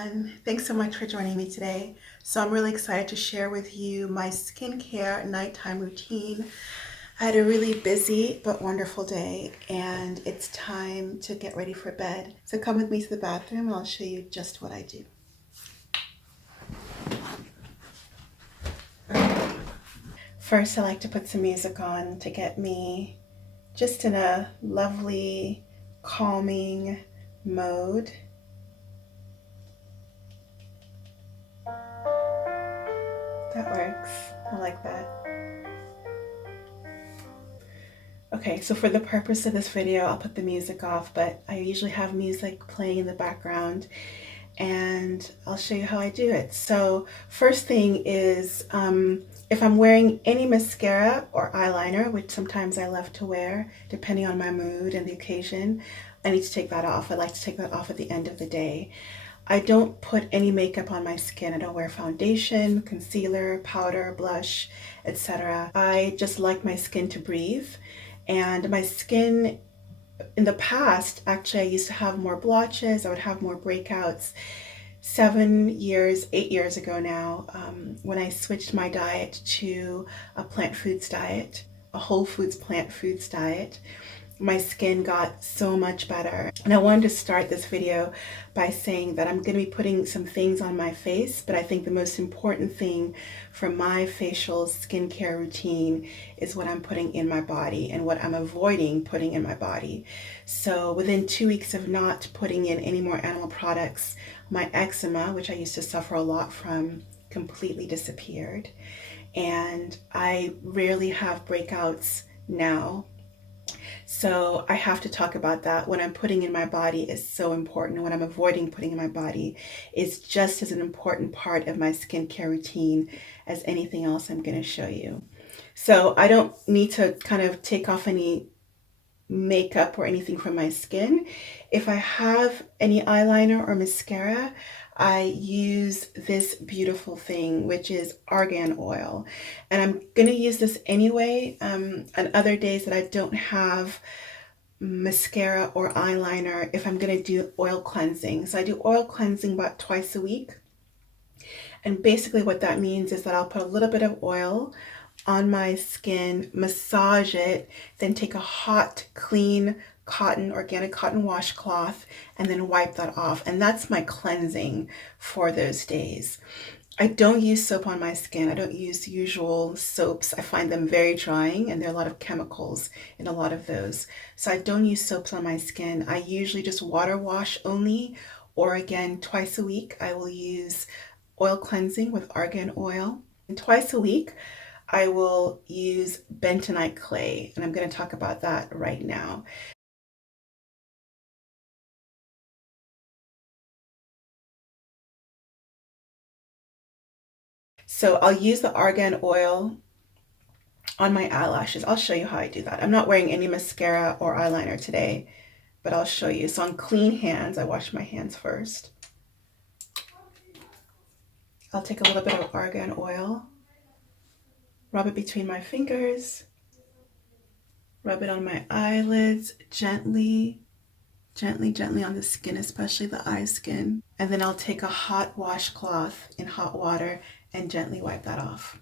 everyone. Thanks so much for joining me today. So I'm really excited to share with you my skincare nighttime routine. I had a really busy but wonderful day and it's time to get ready for bed. So come with me to the bathroom and I'll show you just what I do. First, I like to put some music on to get me just in a lovely, calming mode. That works. I like that. Okay, so for the purpose of this video, I'll put the music off, but I usually have music playing in the background and I'll show you how I do it. So first thing is, if I'm wearing any mascara or eyeliner, which sometimes I love to wear, depending on my mood and the occasion, I need to take that off. I like to take that off at the end of the day. I don't put any makeup on my skin. I don't wear foundation, concealer, powder, blush, etc. I just like my skin to breathe. And my skin in the past, actually, I used to have more blotches. I would have more breakouts. 7 years, 8 years ago now, when I switched my diet to a plant foods diet, a whole foods plant foods diet, my skin got so much better. And I wanted to start this video by saying that I'm going to be putting some things on my face, but I think the most important thing for my facial skincare routine is what I'm putting in my body and what I'm avoiding putting in my body. So within 2 weeks of not putting in any more animal products, my eczema, which I used to suffer a lot from, completely disappeared. And I rarely have breakouts now. So I have to talk about that. What I'm putting in my body is so important, and what I'm avoiding putting in my body is just as an important part of my skincare routine as anything else I'm going to show you. So I don't need to kind of take off any makeup or anything from my skin. If I have any eyeliner or mascara, I use this beautiful thing, which is argan oil. And I'm going to use this anyway on other days that I don't have mascara or eyeliner if I'm going to do oil cleansing. So I do oil cleansing about twice a week. And basically what that means is that I'll put a little bit of oil on my skin, massage it, then take a hot, clean cotton, organic cotton washcloth, and then wipe that off. And that's my cleansing for those days. I don't use soap on my skin. I don't use usual soaps. I find them very drying and there are a lot of chemicals in a lot of those. So I don't use soaps on my skin. I usually just water wash only, or again, twice a week, I will use oil cleansing with argan oil. And twice a week, I will use bentonite clay, and I'm going to talk about that right now. So I'll use the argan oil on my eyelashes. I'll show you how I do that. I'm not wearing any mascara or eyeliner today, but I'll show you. So on clean hands, I wash my hands first. I'll take a little bit of argan oil, rub it between my fingers, rub it on my eyelids gently, gently on the skin, especially the eye skin. And then I'll take a hot washcloth in hot water and gently wipe that off.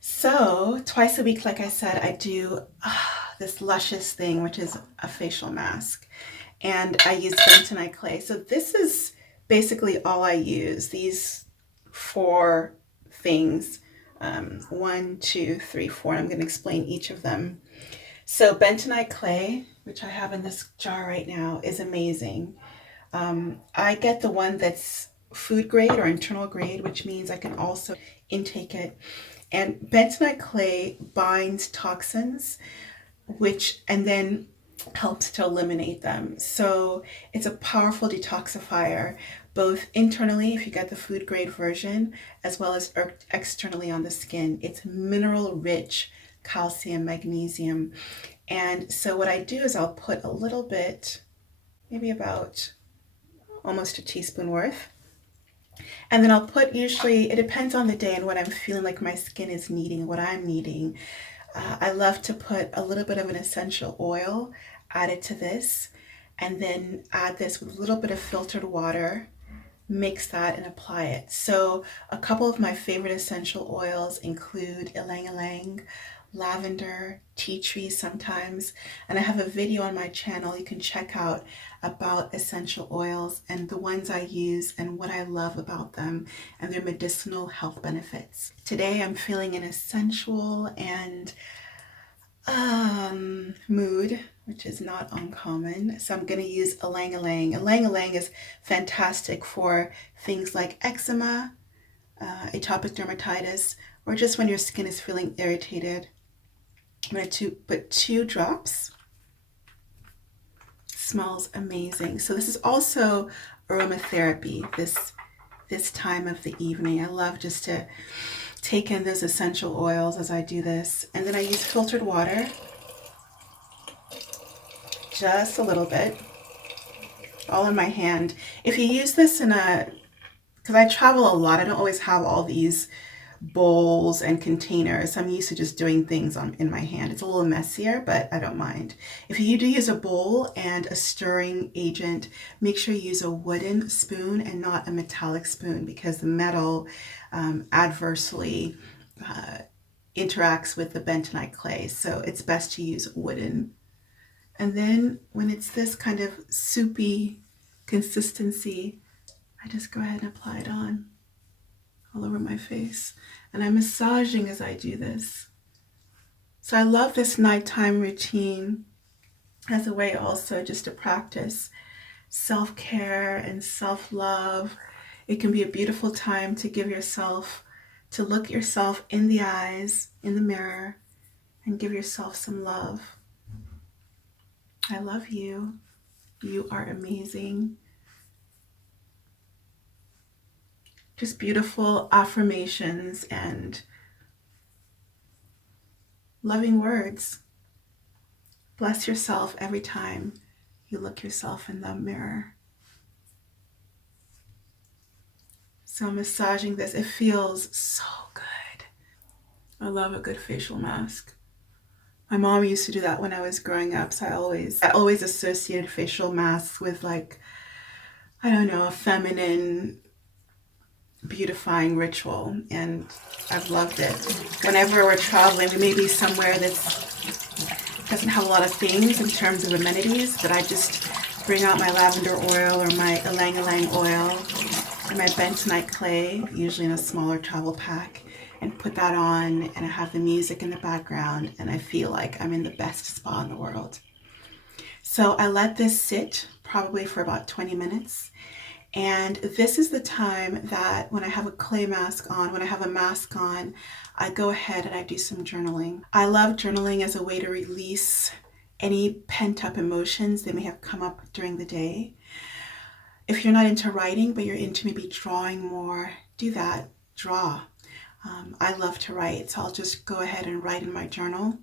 So twice a week, like I said, I do this Luscious thing, which is a facial mask. And I use bentonite clay. So this is basically all I use, these 4 things. 1, 2, 3, 4. I'm going to explain each of them. So bentonite clay, which I have in this jar right now, is amazing. I get the one that's food grade or internal grade, which means I can also intake it. And bentonite clay binds toxins, and then helps to eliminate them. So it's a powerful detoxifier, both internally, if you get the food grade version, as well as externally on the skin. It's mineral rich, calcium, magnesium. And so what I do is I'll put a little bit, maybe about almost a teaspoon worth. And then I'll put, usually, it depends on the day and what I'm feeling like my skin is needing, what I'm needing. I love to put a little bit of an essential oil added to this. and then add this with a little bit of filtered water, mix that and apply it. So a couple of my favorite essential oils include ylang ylang, lavender, tea tree sometimes, and I have a video on my channel you can check out about essential oils and the ones I use and what I love about them and their medicinal health benefits. Today I'm feeling an sensual and mood, which is not uncommon. So I'm going to use ylang ylang. Ylang ylang is fantastic for things like eczema, atopic dermatitis, or just when your skin is feeling irritated. I'm going to put 2 drops. Smells amazing. So this is also aromatherapy this time of the evening. I love just to take in those essential oils as I do this. And then I use filtered water, just a little bit, all in my hand. If you use this because I travel a lot, I don't always have all these bowls and containers. I'm used to just doing things in my hand. It's a little messier, but I don't mind. If you do use a bowl and a stirring agent, make sure you use a wooden spoon and not a metallic spoon, because the metal adversely interacts with the bentonite clay. So it's best to use wooden. And then when it's this kind of soupy consistency, I just go ahead and apply it on all over my face. And I'm massaging as I do this. So I love this nighttime routine as a way also just to practice self-care and self-love. It can be a beautiful time to to look yourself in the eyes, in the mirror, and give yourself some love. I love you. You are amazing. Just beautiful affirmations and loving words. Bless yourself every time you look yourself in the mirror. So massaging this, it feels so good. I love a good facial mask. My mom used to do that when I was growing up, so I always associated facial masks with, like, I don't know, a feminine beautifying ritual, and I've loved it. Whenever we're traveling, we may be somewhere that doesn't have a lot of things in terms of amenities, but I just bring out my lavender oil or my ylang ylang oil and my bentonite clay, usually in a smaller travel pack, and put that on, and I have the music in the background, and I feel like I'm in the best spa in the world. So I let this sit probably for about 20 minutes. And this is the time that when I have a clay mask on, when I have a mask on, I go ahead and I do some journaling. I love journaling as a way to release any pent-up emotions that may have come up during the day. If you're not into writing, but you're into maybe drawing more, do that. Draw. I love to write, so I'll just go ahead and write in my journal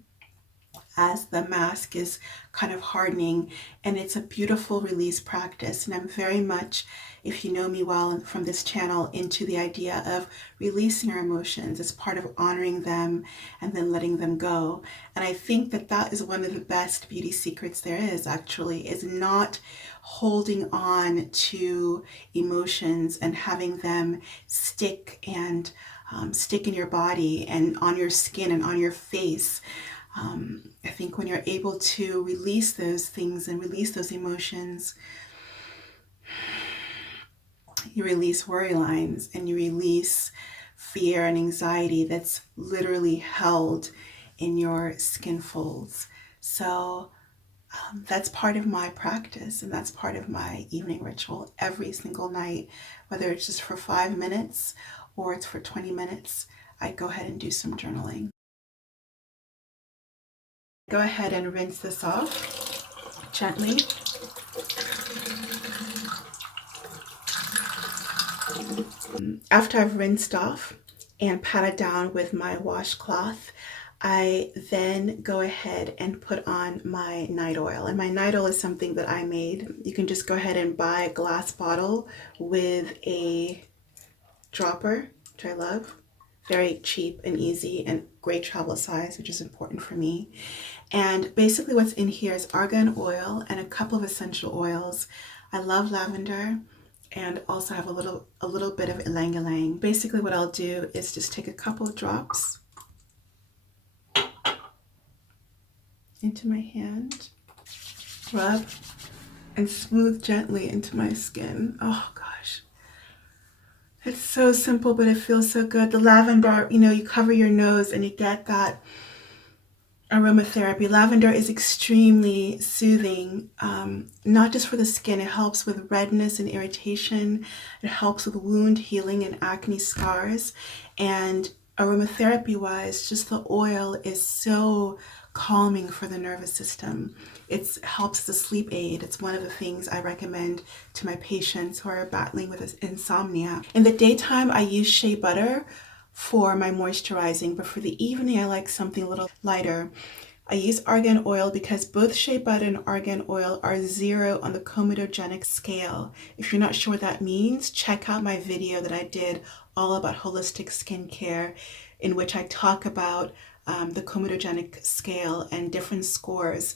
as the mask is kind of hardening, and it's a beautiful release practice. And I'm very much, if you know me well from this channel, into the idea of releasing our emotions as part of honoring them and then letting them go. And I think that that is one of the best beauty secrets there is, actually, is not holding on to emotions and having them stick in your body and on your skin and on your face. I think when you're able to release those things and release those emotions, you release worry lines and you release fear and anxiety that's literally held in your skin folds. So that's part of my practice, and that's part of my evening ritual every single night, whether it's just for 5 minutes or it's for 20 minutes. I go ahead and do some journaling. Go ahead and rinse this off gently. After I've rinsed off and patted down with my washcloth, I then go ahead and put on my night oil. And my night oil is something that I made. You can just go ahead and buy a glass bottle with a dropper, which I love. very cheap and easy and great travel size, which is important for me. And basically what's in here is argan oil and a couple of essential oils. I love lavender and also have a little bit of ylang ylang. Basically what I'll do is just take a couple of drops into my hand, rub, and smooth gently into my skin. Oh gosh. It's so simple, but it feels so good. The lavender, you know, you cover your nose and you get that aromatherapy. Lavender is extremely soothing, not just for the skin. It helps with redness and irritation. It helps with wound healing and acne scars. And aromatherapy wise, just the oil is so calming for the nervous system. It helps as a sleep aid. It's one of the things I recommend to my patients who are battling with insomnia. In the daytime, I use shea butter for my moisturizing, but for the evening, I like something a little lighter. I use argan oil because both shea butter and argan oil are 0 on the comedogenic scale. If you're not sure what that means, check out my video that I did all about holistic skincare, in which I talk about the comedogenic scale and different scores.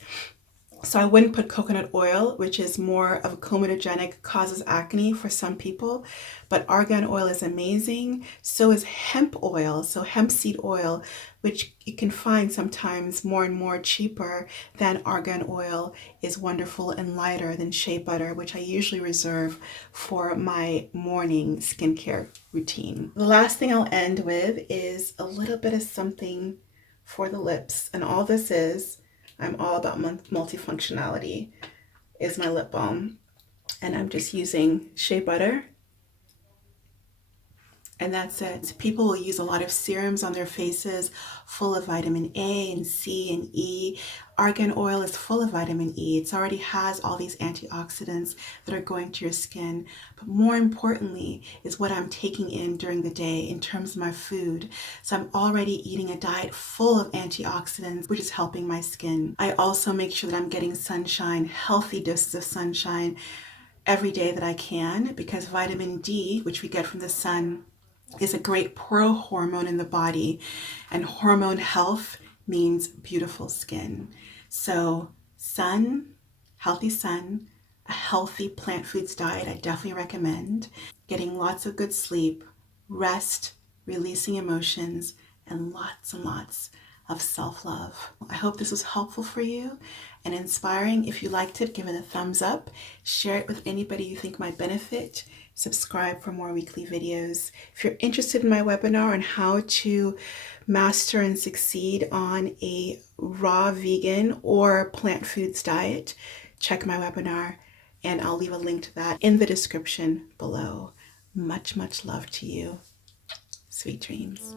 So I wouldn't put coconut oil, which is more of a comedogenic, causes acne for some people, but argan oil is amazing. So is hemp oil, so hemp seed oil, which you can find sometimes more and more cheaper than argan oil, is wonderful and lighter than shea butter, which I usually reserve for my morning skincare routine. The last thing I'll end with is a little bit of something for the lips, and all this is, I'm all about multifunctionality, is my lip balm. And I'm just using shea butter. And that's it. People will use a lot of serums on their faces full of vitamin A and C and E. Argan oil is full of vitamin E. It already has all these antioxidants that are going to your skin. But more importantly is what I'm taking in during the day in terms of my food. So I'm already eating a diet full of antioxidants, which is helping my skin. I also make sure that I'm getting sunshine, healthy doses of sunshine every day that I can, because vitamin D, which we get from the sun, is a great pro-hormone in the body, and hormone health means beautiful skin. So sun, healthy sun, a healthy plant foods diet I definitely recommend, getting lots of good sleep, rest, releasing emotions, and lots of self-love. I hope this was helpful for you and inspiring. If you liked it, give it a thumbs up, share it with anybody you think might benefit, subscribe for more weekly videos. If you're interested in my webinar on how to master and succeed on a raw vegan or plant foods diet, check my webinar, and I'll leave a link to that in the description below. Much love to you. Sweet dreams.